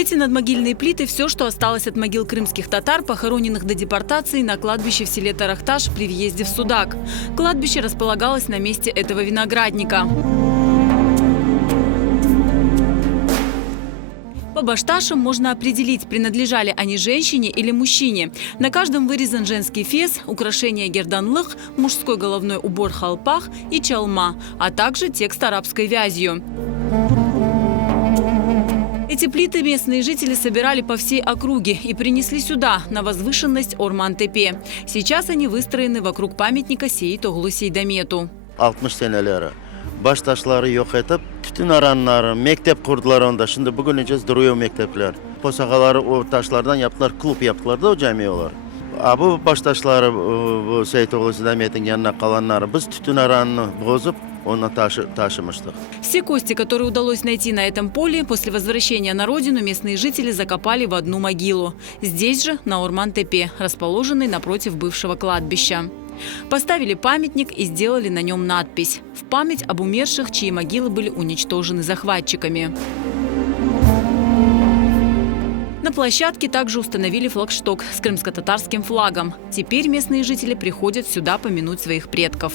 Эти надмогильные плиты – все, что осталось от могил крымских татар, похороненных до депортации на кладбище в селе Тарахташ при въезде в Судак. Кладбище располагалось на месте этого виноградника. По башташам можно определить, принадлежали они женщине или мужчине. На каждом вырезан женский фес, украшение герданлых, мужской головной убор халпах и чалма, а также текст арабской вязью. Эти плиты местные жители собирали по всей округе и принесли сюда, на возвышенность Орман-Тепе. Сейчас они выстроены вокруг памятника Сейит-Оглу Сейдамету. 60 seneleri baş taşları yok edip bütün aranları mektep kurdular onda. Şimdi bugünece duruyor mektepler. Posakaları o taşlardan yaptılar, kulüp yaptılar da o camiyeler. Bu baş taşları bu Seyit-Oğlu Seydamet'in yanına kalanları biz tütün aranını bozup onu taşımıştık. Все кости, которые удалось найти на этом поле, после возвращения на родину местные жители закопали в одну могилу. Здесь же, на Орман-Тепе, расположенный напротив бывшего кладбища. Поставили памятник и сделали на нем надпись «В память об умерших, чьи могилы были уничтожены захватчиками». На площадке также установили флагшток с крымско-татарским флагом. Теперь местные жители приходят сюда помянуть своих предков.